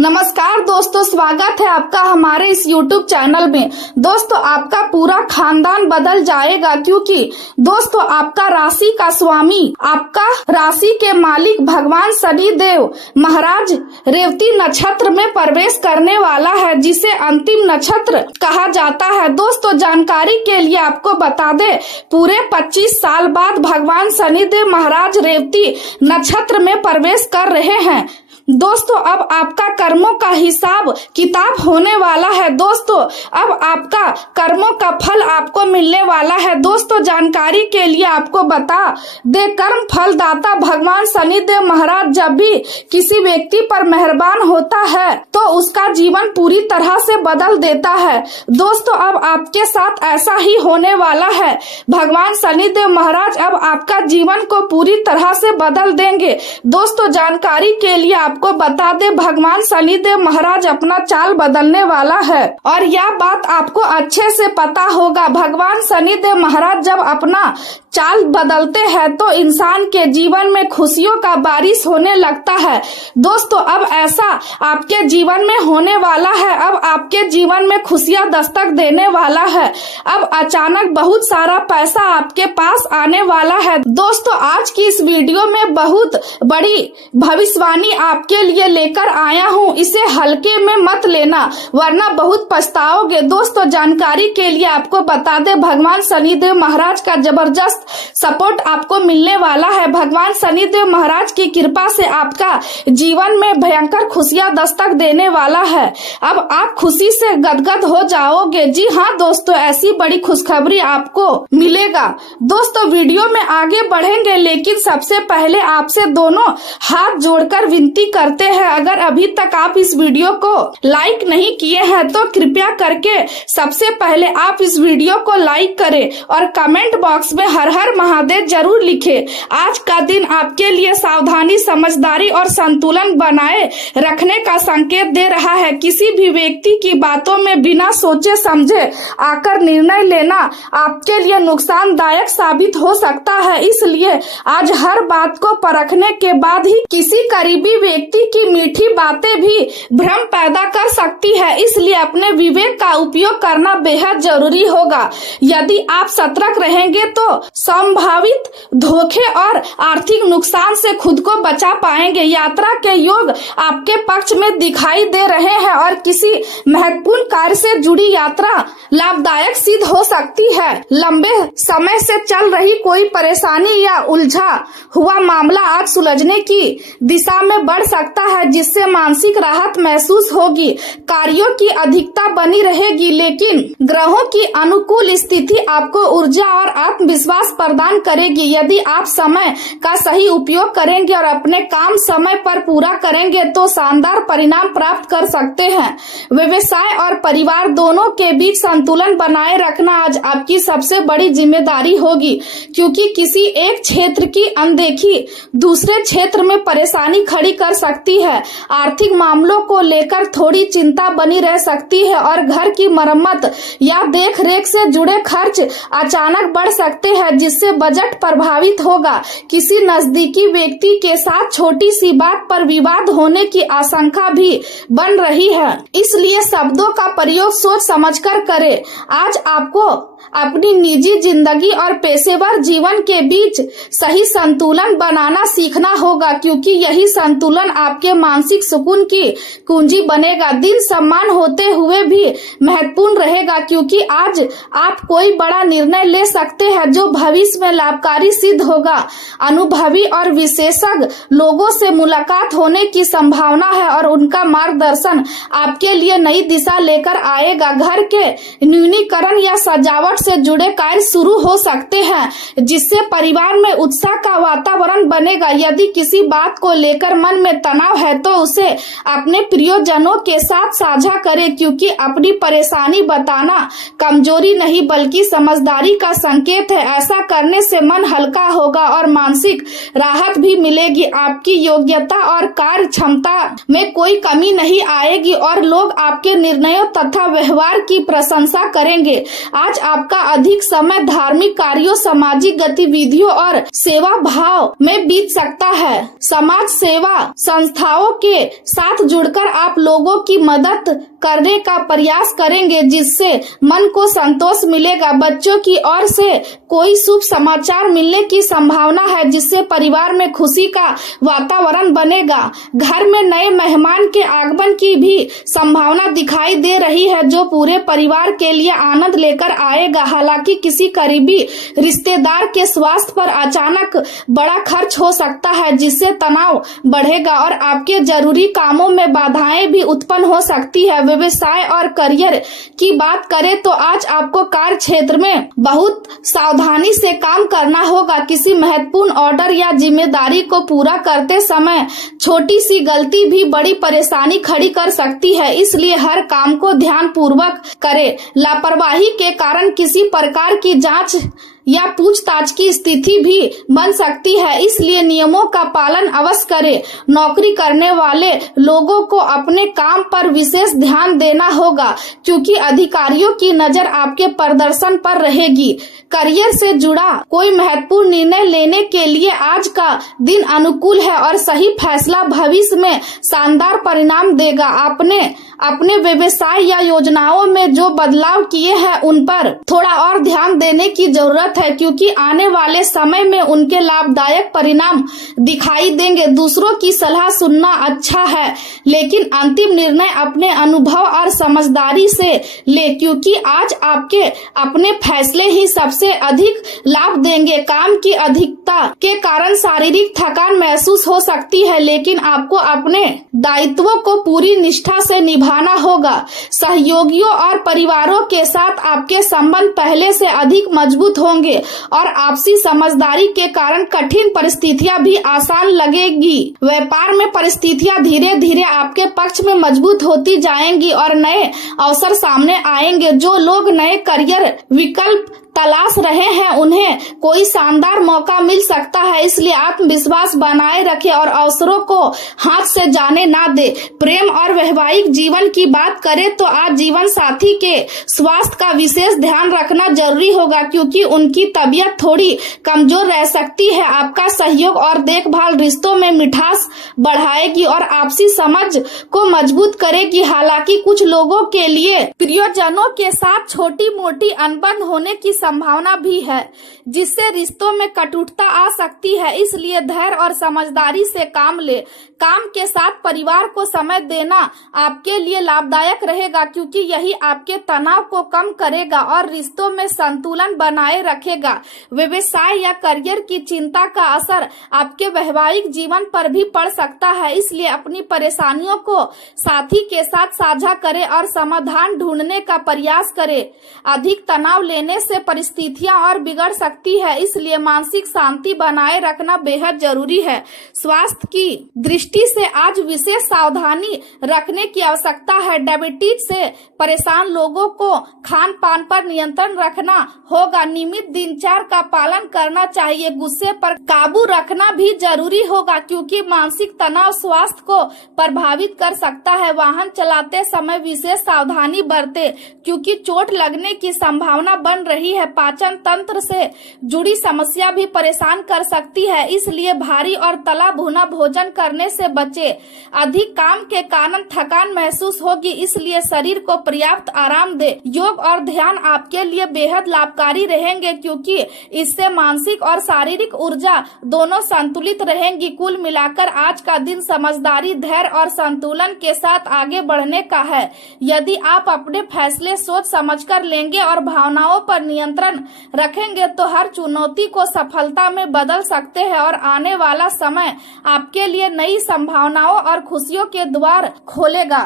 नमस्कार दोस्तों, स्वागत है आपका हमारे इस YouTube चैनल में। दोस्तों, आपका पूरा खानदान बदल जाएगा क्योंकि दोस्तों आपका राशि का स्वामी, आपका राशि के मालिक भगवान शनि देव महाराज रेवती नक्षत्र में प्रवेश करने वाला है, जिसे अंतिम नक्षत्र कहा जाता है। दोस्तों, जानकारी के लिए आपको बता दें, पूरे 25 साल बाद भगवान शनि देव महाराज रेवती नक्षत्र में प्रवेश कर रहे हैं। दोस्तों, अब आपका कर्मों का हिसाब किताब होने वाला है। दोस्तों, अब आपका कर्मों का फल आपको मिलने वाला है। दोस्तों, जानकारी के लिए आपको बता दे, कर्म फल दाता भगवान शनिदेव महाराज जब भी किसी व्यक्ति पर मेहरबान होता है तो उसका जीवन पूरी तरह से बदल देता है। दोस्तों, अब आपके साथ ऐसा ही होने वाला है। भगवान शनिदेव महाराज अब आपका जीवन को पूरी तरह से बदल देंगे। दोस्तों, जानकारी के लिए आपको बता दे, भगवान शनिदेव महाराज अपना चाल बदलने वाला है और यह बात आपको अच्छे से पता होगा। भगवान शनिदेव महाराज जब अपना चाल बदलते हैं तो इंसान के जीवन में खुशियों का बारिश होने लगता है। दोस्तों, अब ऐसा आपके जीवन में होने वाला है। अब आपके जीवन में खुशियां दस्तक देने वाला है। अब अचानक बहुत सारा पैसा आपके पास आने वाला है। दोस्तों, आज की इस वीडियो में बहुत बड़ी भविष्यवाणी आपके लिए लेकर आया हूँ। इसे हल्के में मत लेना वरना बहुत पछताओगे। दोस्तों, जानकारी के लिए आपको बता दे, भगवान शनिदेव महाराज का जबरदस्त सपोर्ट आपको मिलने वाला है। भगवान शनिदेव महाराज की कृपा से आपका जीवन में भयंकर खुशियां दस्तक देने वाला है। अब आप खुशी से गदगद हो जाओगे। जी हाँ दोस्तों, ऐसी बड़ी खुशखबरी आपको मिलेगा। दोस्तों, वीडियो में आगे बढ़ेंगे, लेकिन सबसे पहले आपसे दोनों हाथ जोड़कर विनती करते हैं, अगर अभी तक आप इस वीडियो को लाइक नहीं किए हैं तो कृपया करके सबसे पहले आप इस वीडियो को लाइक करें और कमेंट बॉक्स में हर हर महादेव जरूर लिखें। आज का दिन आपके लिए सावधानी, समझदारी और संतुलन बनाए रखने का संकेत दे रहा है। किसी भी व्यक्ति की बातों में बिना सोचे समझे आकर निर्णय लेना आपके लिए नुकसानदायक साबित हो सकता है। इसलिए आज हर बात को परखने के बाद ही किसी करीबी व्यक्ति की मीठी बातें भी भ्रम पैदा कर सकती है। इसलिए अपने विवेक का उपयोग करना बेहद जरूरी होगा। यदि आप सतर्क रहेंगे तो संभावित धोखे और आर्थिक नुकसान से खुद को बचा पाएंगे। यात्रा के योग आपके पक्ष में दिखाई दे रहे हैं और किसी महत्वपूर्ण कार्य से जुड़ी यात्रा लाभदायक सिद्ध हो सकती है। लंबे समय से चल रही कोई परेशानी या उलझा हुआ मामला आज सुलझने की दिशा में बढ़ सकता है, जिससे मानसिक राहत महसूस होगी। कार्यों की अधिकता बनी रहेगी, लेकिन ग्रहों की अनुकूल स्थिति आपको ऊर्जा और आत्मविश्वास प्रदान करेगी। यदि आप समय का सही उपयोग करेंगे और अपने काम समय पर पूरा करेंगे तो शानदार परिणाम प्राप्त कर सकते हैं। व्यवसाय और परिवार दोनों के बीच संतुलन बनाए रखना आज आपकी सबसे बड़ी जिम्मेदारी होगी, क्योंकि किसी एक क्षेत्र की अनदेखी दूसरे क्षेत्र में परेशानी खड़ी कर सकती है। आर्थिक मामलों को लेकर थोड़ी चिंता बनी रह सकती है और घर की मरम्मत या देख रेख से जुड़े खर्च अचानक बढ़ सकते हैं, जिससे बजट प्रभावित होगा। किसी नजदीकी व्यक्ति के साथ छोटी सी बात पर विवाद होने की आशंका भी बन रही है, इसलिए शब्दों का प्रयोग सोच समझकर करें। आज आपको अपनी निजी जिंदगी और पेशेवर जीवन के बीच सही संतुलन बनाना सीखना होगा, क्योंकि यही संतुलन आपके मानसिक सुकून की कुंजी बनेगा। दिन सम्मान होते हुए भी महत्वपूर्ण रहेगा, क्योंकि आज आप कोई बड़ा निर्णय ले सकते हैं जो भविष्य में लाभकारी सिद्ध होगा। अनुभवी और विशेषज्ञ लोगों से मुलाकात होने की संभावना है और उनका मार्गदर्शन आपके लिए नई दिशा लेकर आएगा। घर के न्यूनीकरण या सजावट से जुड़े कार्य शुरू हो सकते हैं, जिससे परिवार में उत्साह का वातावरण बनेगा। यदि किसी बात को लेकर मन में तनाव है तो उसे अपने प्रियजनों के साथ साझा करें, क्योंकि अपनी परेशानी बताना कमजोरी नहीं बल्कि समझदारी का संकेत है। ऐसा करने से मन हल्का होगा और मानसिक राहत भी मिलेगी। आपकी योग्यता और कार्य क्षमता में कोई कमी नहीं आएगी और लोग आपके निर्णयों तथा व्यवहार की प्रशंसा करेंगे। आज आप आपका अधिक समय धार्मिक कार्यों, सामाजिक गतिविधियों और सेवा भाव में बीत सकता है। समाज सेवा संस्थाओं के साथ जुड़कर आप लोगों की मदद करने का प्रयास करेंगे, जिससे मन को संतोष मिलेगा। बच्चों की ओर से कोई शुभ समाचार मिलने की संभावना है, जिससे परिवार में खुशी का वातावरण बनेगा। घर में नए मेहमान के आगमन की भी संभावना दिखाई दे रही है, जो पूरे परिवार के लिए आनंद लेकर आएगा। हालांकि किसी करीबी रिश्तेदार के स्वास्थ्य पर अचानक बड़ा खर्च हो सकता है, जिससे तनाव बढ़ेगा और आपके जरूरी कामों में बाधाएं भी उत्पन्न हो सकती है। व्यवसाय और करियर की बात करें तो आज आपको कार्य क्षेत्र में बहुत सावधानी से काम करना होगा। किसी महत्वपूर्ण ऑर्डर या जिम्मेदारी को पूरा करते समय छोटी सी गलती भी बड़ी परेशानी खड़ी कर सकती है, इसलिए हर काम को ध्यान पूर्वक करें। लापरवाही के कारण किसी प्रकार की जांच या पूछताछ की स्थिति भी बन सकती है, इसलिए नियमों का पालन अवश्य करें। नौकरी करने वाले लोगों को अपने काम पर विशेष ध्यान देना होगा, क्योंकि अधिकारियों की नजर आपके प्रदर्शन पर रहेगी। करियर से जुड़ा कोई महत्वपूर्ण निर्णय लेने के लिए आज का दिन अनुकूल है और सही फैसला भविष्य में शानदार परिणाम देगा। आपने अपने व्यवसाय या योजनाओं में जो बदलाव किए हैं उन पर थोड़ा और ध्यान देने की जरूरत है, क्योंकि आने वाले समय में उनके लाभदायक परिणाम दिखाई देंगे। दूसरों की सलाह सुनना अच्छा है, लेकिन अंतिम निर्णय अपने अनुभव और समझदारी से ले, क्योंकि आज आपके अपने फैसले ही सबसे अधिक लाभ देंगे। काम की अधिकता के कारण शारीरिक थकान महसूस हो सकती है, लेकिन आपको अपने दायित्वों को पूरी निष्ठा से निभाना होगा। सहयोगियों और परिवारों के साथ आपके संबंध पहले से अधिक मजबूत होंगे और आपसी समझदारी के कारण कठिन परिस्थितियां भी आसान लगेगी। व्यापार में परिस्थितियां धीरे धीरे आपके पक्ष में मजबूत होती जाएंगी और नए अवसर सामने आएंगे। जो लोग नए करियर विकल्प तलाश रहे हैं उन्हें कोई शानदार मौका मिल सकता है, इसलिए आत्मविश्वास बनाए रखें और अवसरों को हाथ से जाने ना दे। प्रेम और वैवाहिक जीवन की बात करें तो आज जीवन साथी के स्वास्थ्य का विशेष ध्यान रखना जरूरी होगा, क्योंकि उनकी तबीयत थोड़ी कमजोर रह सकती है। आपका सहयोग और देखभाल रिश्तों में मिठास बढ़ाएगी और आपसी समझ को मजबूत करेगी। हालांकि कुछ लोगों के लिए प्रियजनों के साथ छोटी मोटी अनबन होने की संभावना भी है, जिससे रिश्तों में कटुता आ सकती है, इसलिए धैर्य और समझदारी से काम ले। काम के साथ परिवार को समय देना आपके लिए लाभदायक रहेगा, क्योंकि यही आपके तनाव को कम करेगा और रिश्तों में संतुलन बनाए रखेगा। व्यवसाय या करियर की चिंता का असर आपके वैवाहिक जीवन पर भी पड़ सकता है, इसलिए अपनी परेशानियों को साथी के साथ साझा करें और समाधान ढूंढने का प्रयास करें। अधिक तनाव लेने से परिस्थितियां और बिगड़ सकती है, इसलिए मानसिक शांति बनाए रखना बेहद जरूरी है। स्वास्थ्य की दृष्टि से आज विशेष सावधानी रखने की आवश्यकता है। डायबिटीज से परेशान लोगों को खान पान पर नियंत्रण रखना होगा। नियमित दिनचर्या का पालन करना चाहिए। गुस्से पर काबू रखना भी जरूरी होगा, क्योंकि मानसिक तनाव स्वास्थ्य को प्रभावित कर सकता है। वाहन चलाते समय विशेष सावधानी बरते, क्योंकि चोट लगने की संभावना बन रही है। पाचन तंत्र से जुड़ी समस्या भी परेशान कर सकती है, इसलिए भारी और तला भुना भोजन करने से बचे। अधिक काम के कारण थकान महसूस होगी, इसलिए शरीर को पर्याप्त आराम दे। योग और ध्यान आपके लिए बेहद लाभकारी रहेंगे, क्योंकि इससे मानसिक और शारीरिक ऊर्जा दोनों संतुलित रहेंगी। कुल मिलाकर आज का दिन समझदारी, धैर्य और संतुलन के साथ आगे बढ़ने का है। यदि आप अपने फैसले सोच समझकर लेंगे और भावनाओं पर नियंत्रण रखेंगे तो हर चुनौती को सफलता में बदल सकते हैं और आने वाला समय आपके लिए नई संभावनाओं और खुशियों के द्वार खोलेगा।